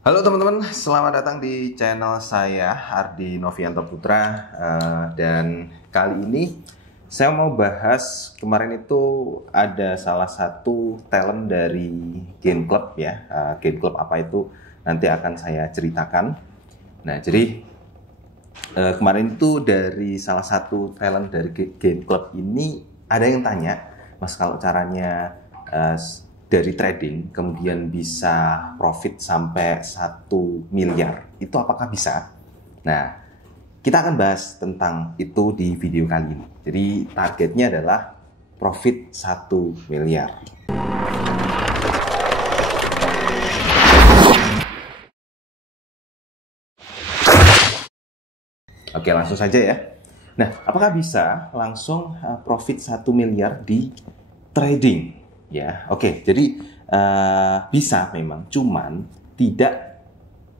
Halo teman-teman, selamat datang di channel saya Ardi Novianto Putra. Dan kali ini saya mau bahas, kemarin itu ada salah satu talent dari Game Club ya. Game Club apa itu nanti akan saya ceritakan. Nah jadi kemarin itu dari salah satu talent dari Game Club ini ada yang tanya, Mas, kalau caranya dari trading kemudian bisa profit sampai 1 miliar, itu apakah bisa? Nah, kita akan bahas tentang itu di video kali ini. Jadi targetnya adalah profit 1 miliar. Oke, langsung saja ya. Nah, apakah bisa langsung profit 1 miliar di trading? Ya, oke. Jadi bisa memang, cuman tidak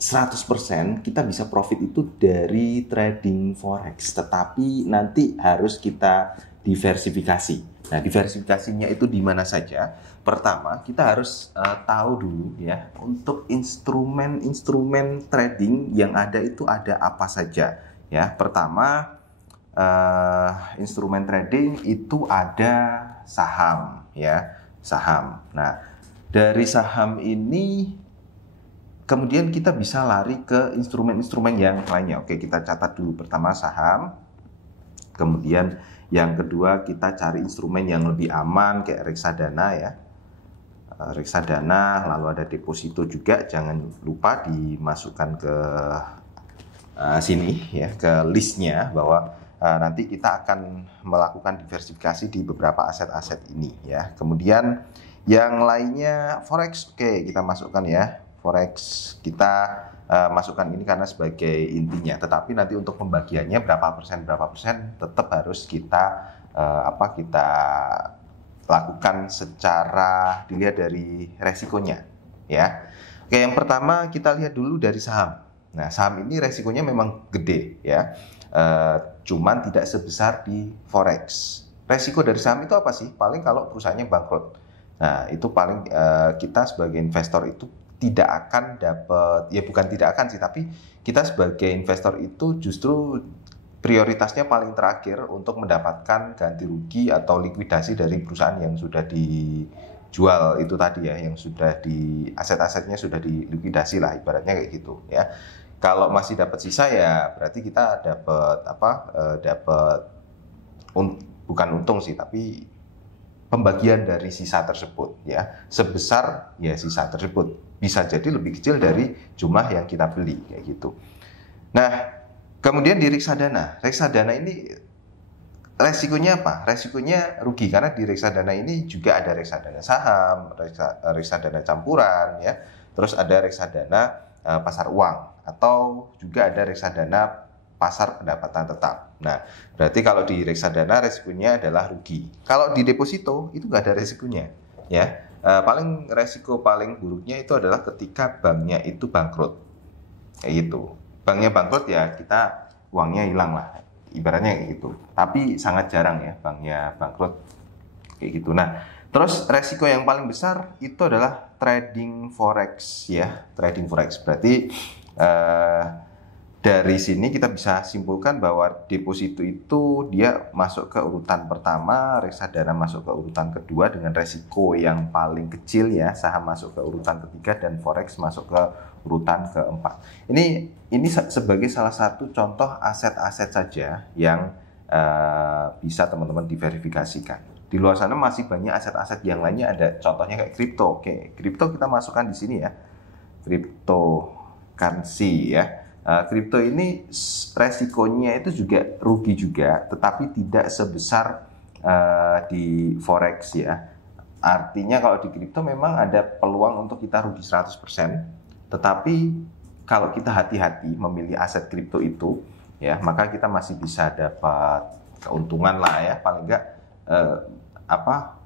100% kita bisa profit itu dari trading forex, tetapi nanti harus kita diversifikasi. Nah, diversifikasinya itu di mana saja? Pertama, kita harus tahu dulu ya, untuk instrumen trading yang ada itu ada apa saja. Ya, pertama instrumen trading itu ada saham ya, saham. Nah, dari saham ini kemudian kita bisa lari ke instrumen-instrumen yang lainnya. Oke, kita catat dulu. Pertama saham, kemudian yang kedua kita cari instrumen yang lebih aman kayak reksadana ya. Reksadana, lalu ada deposito juga, jangan lupa dimasukkan ke sini ya, ke listnya, bahwa nanti kita akan melakukan diversifikasi di beberapa aset-aset ini ya. Kemudian yang lainnya forex, oke, kita masukkan ya. Forex kita masukkan ini karena sebagai intinya, tetapi nanti untuk pembagiannya berapa persen tetap harus kita kita lakukan secara dilihat dari resikonya ya. Oke, yang pertama kita lihat dulu dari saham. Nah, saham ini resikonya memang gede ya, cuman tidak sebesar di forex. Resiko dari saham itu apa sih? Paling kalau perusahaannya bangkrut. Nah, itu paling kita sebagai investor itu tidak akan dapat, ya bukan tidak akan sih, tapi kita sebagai investor itu justru prioritasnya paling terakhir untuk mendapatkan ganti rugi atau likuidasi dari perusahaan yang sudah dijual itu tadi ya, yang sudah di aset-asetnya sudah dilikuidasi lah, ibaratnya kayak gitu ya. Kalau masih dapat sisa ya berarti kita dapat dapat bukan untung sih, tapi pembagian dari sisa tersebut ya, sebesar ya sisa tersebut, bisa jadi lebih kecil dari jumlah yang kita beli kayak gitu. Nah, kemudian di reksadana, reksadana ini resikonya apa? Resikonya rugi, karena di reksadana ini juga ada reksadana saham, reksadana campuran ya, terus ada reksadana pasar uang, atau juga ada reksadana pasar pendapatan tetap. Nah, berarti kalau di reksadana resikonya adalah rugi. Kalau di deposito itu nggak ada resikonya ya. Paling resiko paling buruknya itu adalah ketika banknya itu bangkrut kayak gitu. Banknya bangkrut ya kita uangnya hilang lah, ibaratnya kayak gitu. Tapi sangat jarang ya banknya bangkrut kayak gitu. Nah, terus resiko yang paling besar itu adalah trading forex ya. Trading forex berarti dari sini kita bisa simpulkan bahwa deposito itu dia masuk ke urutan pertama, reksadana masuk ke urutan kedua dengan resiko yang paling kecil ya, saham masuk ke urutan ketiga, dan forex masuk ke urutan keempat. Ini sebagai salah satu contoh aset-aset saja yang bisa teman-teman diverifikasikan. Di luar sana masih banyak aset-aset yang lainnya, ada contohnya kayak kripto. Oke, kripto kita masukkan di sini ya, cryptocurrency ya. Kripto ini resikonya itu juga rugi juga, tetapi tidak sebesar di forex ya. Artinya kalau di kripto memang ada peluang untuk kita rugi 100%, tetapi kalau kita hati-hati memilih aset kripto itu ya, maka kita masih bisa dapat keuntungan lah ya, paling enggak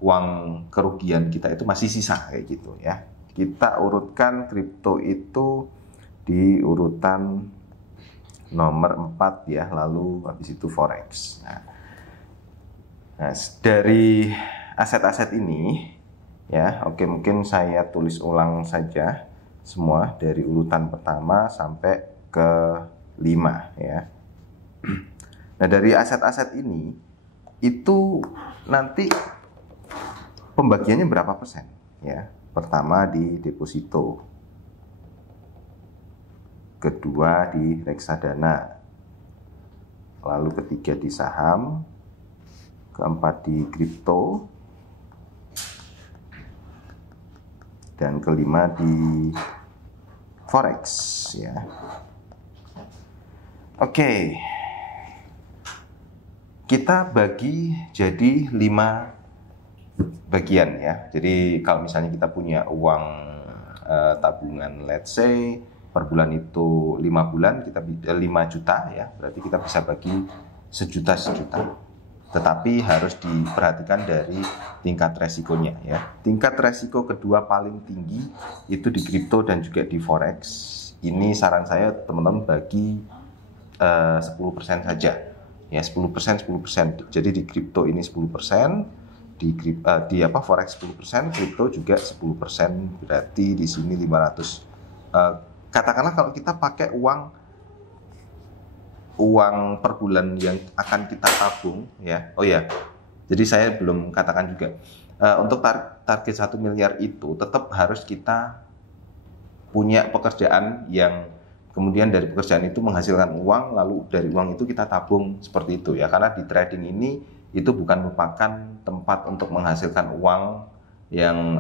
uang kerugian kita itu masih sisa kayak gitu ya. Kita urutkan kripto itu di urutan nomor 4 ya, lalu habis itu forex. Nah, dari aset-aset ini ya, oke, mungkin saya tulis ulang saja. semua dari urutan pertama sampai ke 5 ya. Nah, dari aset-aset ini itu nanti pembagiannya berapa persen ya? Pertama di deposito, kedua di reksadana, lalu ketiga di saham, keempat di kripto, dan kelima di forex ya. Oke. Kita bagi jadi 5 bagian ya. Jadi kalau misalnya kita punya uang tabungan, let's say per bulan itu 5 bulan, kita 5 juta ya, berarti kita bisa bagi sejuta. Tetapi harus diperhatikan dari tingkat resikonya ya. Tingkat resiko kedua paling tinggi itu di kripto dan juga di forex. Ini saran saya teman-teman bagi 10% saja ya, 10%. Jadi di kripto ini 10%, di forex 10%, kripto juga 10%, berarti di sini 500. Katakanlah kalau kita pakai uang per bulan yang akan kita tabung ya. Oh ya, jadi saya belum katakan juga untuk target 1 miliar itu tetap harus kita punya pekerjaan yang kemudian dari pekerjaan itu menghasilkan uang, lalu dari uang itu kita tabung seperti itu ya. Karena di trading ini itu bukan merupakan tempat untuk menghasilkan uang yang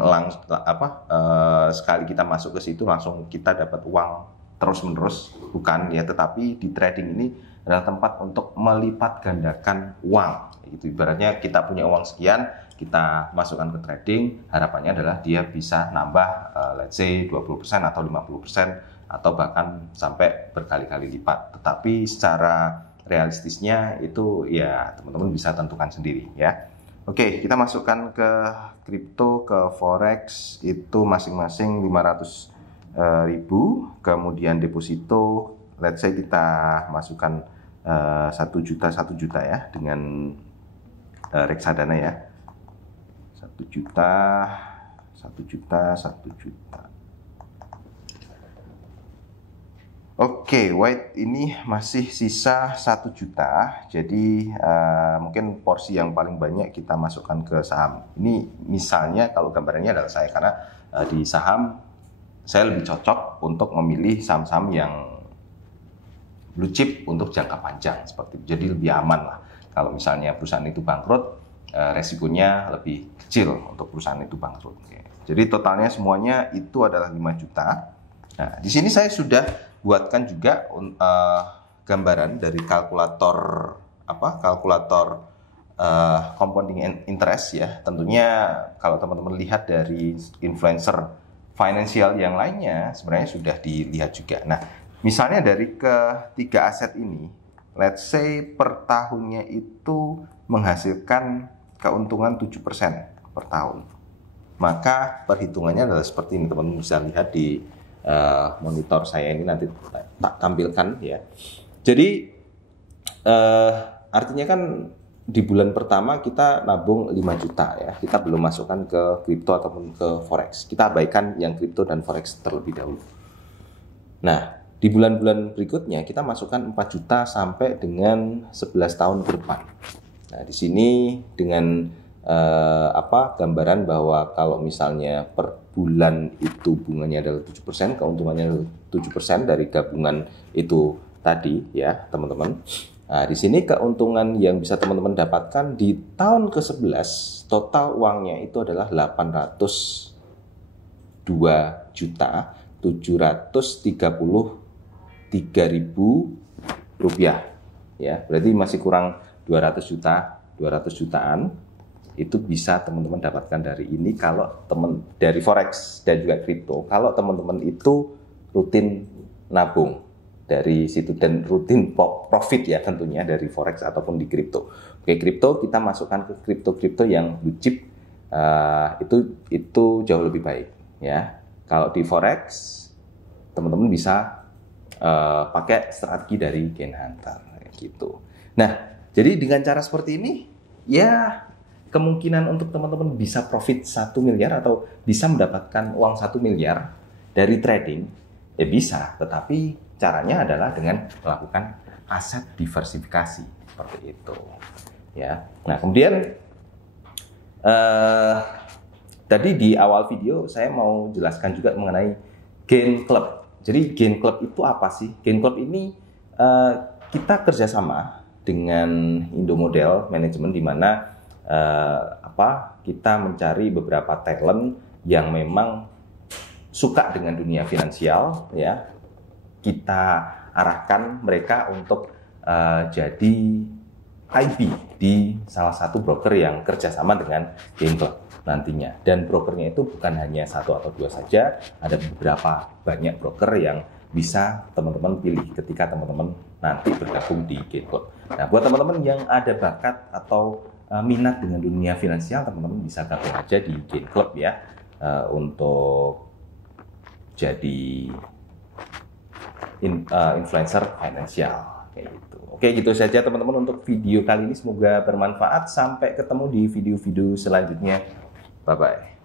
sekali kita masuk ke situ langsung kita dapat uang terus-menerus, bukan ya. Tetapi di trading ini adalah tempat untuk melipat gandakan uang. Itu ibaratnya kita punya uang sekian, kita masukkan ke trading, harapannya adalah dia bisa nambah let's say 20% atau 50%. Atau bahkan sampai berkali-kali lipat. Tetapi secara realistisnya itu ya teman-teman bisa tentukan sendiri ya. Oke, kita masukkan ke kripto, ke forex itu masing-masing 500.000. Kemudian deposito, let's say kita masukkan 1 juta ya dengan reksadana ya. 1 juta. Oke, white ini masih sisa 1 juta. Jadi mungkin porsi yang paling banyak kita masukkan ke saham. Ini misalnya kalau gambarannya adalah saya, karena di saham saya lebih cocok untuk memilih saham-saham yang blue chip untuk jangka panjang seperti itu. Jadi lebih aman lah. Kalau misalnya perusahaan itu bangkrut, resikonya lebih kecil untuk perusahaan itu bangkrut. Jadi totalnya semuanya itu adalah 5 juta. Nah, di sini saya sudah buatkan juga gambaran dari kalkulator compounding interest ya. Tentunya kalau teman-teman lihat dari influencer finansial yang lainnya sebenarnya sudah dilihat juga. Nah, misalnya dari ketiga aset ini, let's say per tahunnya itu menghasilkan keuntungan 7% per tahun. Maka perhitungannya adalah seperti ini, teman-teman bisa lihat di monitor saya ini, nanti tak tampilkan ya. Jadi artinya kan di bulan pertama kita nabung 5 juta ya. Kita belum masukkan ke kripto ataupun ke forex. Kita abaikan yang kripto dan forex terlebih dahulu. Nah, di bulan-bulan berikutnya kita masukkan 4 juta sampai dengan 11 tahun ke depan. Nah, di sini dengan gambaran bahwa kalau misalnya per bulan itu bunganya adalah 7%, keuntungannya adalah 7% dari gabungan itu tadi ya, teman-teman. Nah, di sini keuntungan yang bisa teman-teman dapatkan di tahun ke-11, total uangnya itu adalah 802.733.000 rupiah ya. Berarti masih kurang 200 jutaan. Itu bisa teman-teman dapatkan dari ini kalau dari forex dan juga kripto. Kalau teman-teman itu rutin nabung dari situ dan rutin profit ya tentunya dari forex ataupun di kripto. Oke, kripto kita masukkan ke kripto yang blue chip, itu jauh lebih baik ya. Kalau di forex teman-teman bisa pakai strategi dari Gain Hunter gitu. Nah, jadi dengan cara seperti ini ya kemungkinan untuk teman-teman bisa profit 1 miliar atau bisa mendapatkan uang 1 miliar dari trading, ya bisa, tetapi caranya adalah dengan melakukan aset diversifikasi seperti itu. Ya, nah kemudian tadi di awal video saya mau jelaskan juga mengenai Gain Club. Jadi Gain Club itu apa sih? Gain Club ini kita kerjasama dengan Indomodel Management, di mana kita mencari beberapa talent yang memang suka dengan dunia finansial, ya. Kita arahkan mereka untuk jadi IB di salah satu broker yang kerjasama dengan Gain Club nantinya. Dan brokernya itu bukan hanya satu atau dua saja, ada beberapa banyak broker yang bisa teman-teman pilih ketika teman-teman nanti bergabung di Gain Club. Nah, buat teman-teman yang ada bakat atau minat dengan dunia finansial, teman-teman bisa gabung aja di Gain Club ya, untuk jadi influencer finansial kayak gitu. Oke, gitu saja teman-teman untuk video kali ini, semoga bermanfaat. Sampai ketemu di video-video selanjutnya. Bye bye.